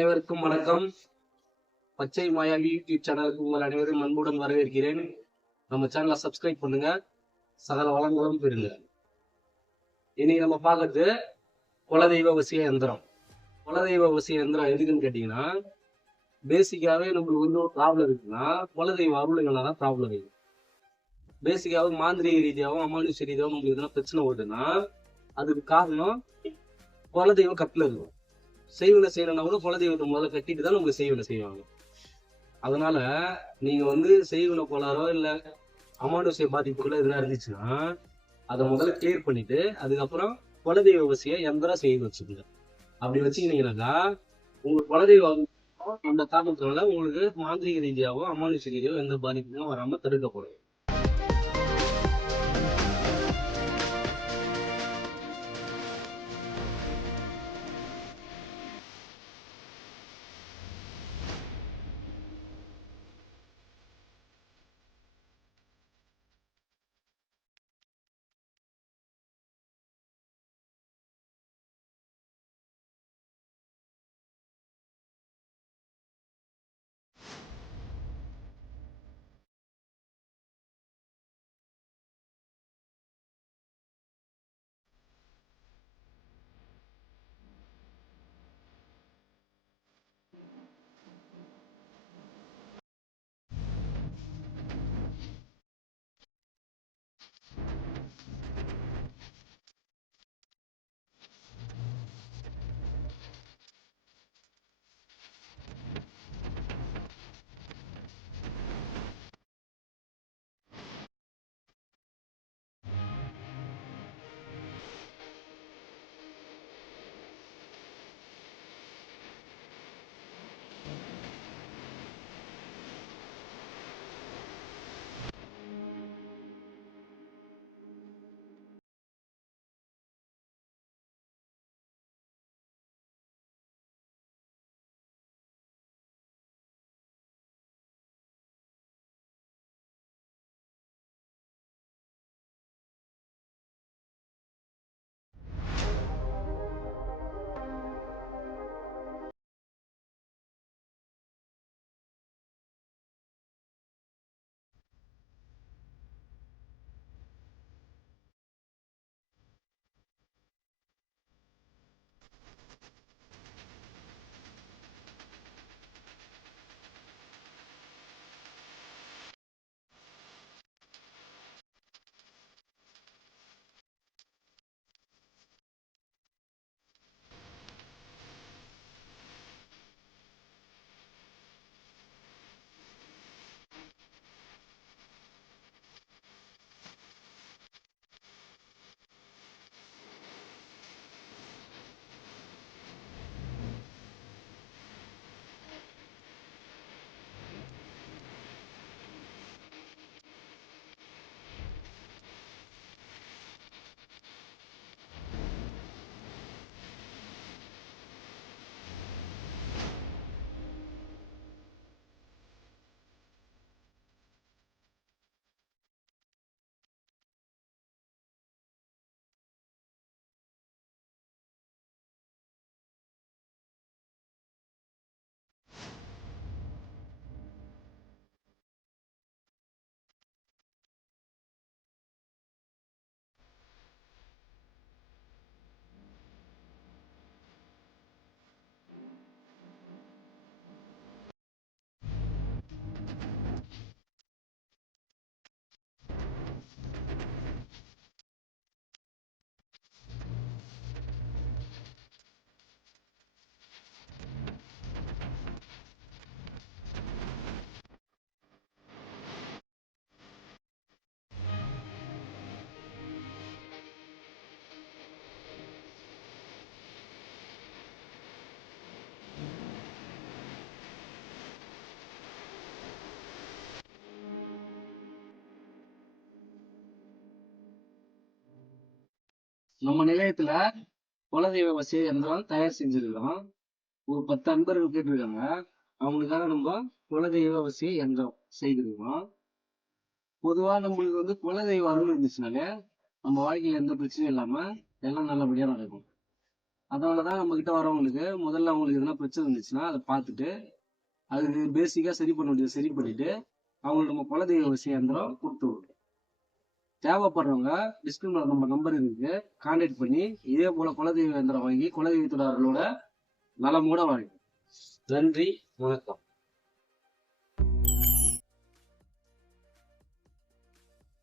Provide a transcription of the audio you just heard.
அனைவருக்கும் வணக்கம். பச்சை மாயாவி யூடியூப் சேனலுக்கு உங்கள் அனைவரும் அன்புடன் வரவேற்கிறேன். நம்ம சேனலை சப்ஸ்கிரைப் பண்ணுங்க, சகல வளங்களும் பெறுங்க. இன்னைக்கு நம்ம பார்க்கறது குலதெய்வ வசிய யந்திரம். குலதெய்வ வசிய யந்திரம் எதுக்குன்னு கேட்டீங்கன்னா, பேசிக்காவே நம்மளுக்கு வந்து ஒரு ப்ராப்ளம் இருக்குன்னா குலதெய்வ அருளுங்களால தான் ப்ராப்ளம் இருக்கு. பேசிக்காவே மாந்திரிக ரீதியாகவும் அமானுஷ ரீதியாகவும் நம்மளுக்கு எதனா பிரச்சனை வருதுன்னா அதுக்கு காரணம் குலதெய்வ கட்டில இருக்கும். செய்வனை செய்யணும்னா கூட குலதெய்வத்தை முதல்ல கட்டிட்டு தான் நமக்கு செய்வனை செய்வாங்க. அதனால நீங்க வந்து செய்வன கோளாறோ இல்ல அமானுஷ்ய பாதிப்புகளோ எதுனா இருந்துச்சுன்னா அதை முதல்ல கிளியர் பண்ணிட்டு அதுக்கப்புறம் குலதெய்வ வசிய யந்திரம் செய்து வச்சுக்கோங்க. அப்படி வச்சுக்கிட்டீங்கன்னாக்கா உங்க குலதெய்வம் அந்த காரணத்தினால உங்களுக்கு மாந்திரிக ரீதியாவோ அமானுஷ ரீதியாவோ எந்த பாதிப்பும் வராம தடுக்கப்படும். நம்ம நிலையத்துல குலதெய்வ வசிய யந்திரம் தயார் செஞ்சிருக்கோம். ஒரு 10 அன்பர்கள் கேட்டிருக்காங்க. அவங்களுக்காக நம்ம குலதெய்வ வசிய யந்திரம் செய்திருக்கோம். பொதுவா நம்மளுக்கு வந்து குலதெய்வ அருள் இருந்துச்சுனாலே நம்ம வாழ்க்கையில எந்த பிரச்சனையும் இல்லாம எல்லாம் நல்லபடியா நடக்கும். அதனாலதான் நம்ம கிட்ட வரவங்களுக்கு முதல்ல அவங்களுக்கு எதனா பிரச்சனை இருந்துச்சுன்னா அதை பார்த்துட்டு அதுக்கு பேசிக்கா சரி பண்ண முடியாது சரி பண்ணிட்டு அவங்களுக்கு நம்ம குலதெய்வ விஷயம் கொடுத்து விடுவோம். தேவைப்படுறவங்க டிஸ்கிரிப்ஷன்ல நம்ம நம்பர் இருக்கு, கான்டாக்ட் பண்ணி இதே போல குலதெய்வ இயந்திரம் வாங்கி குலதெய்வத்தோட நலமோட வாங்க. நன்றி, வணக்கம்.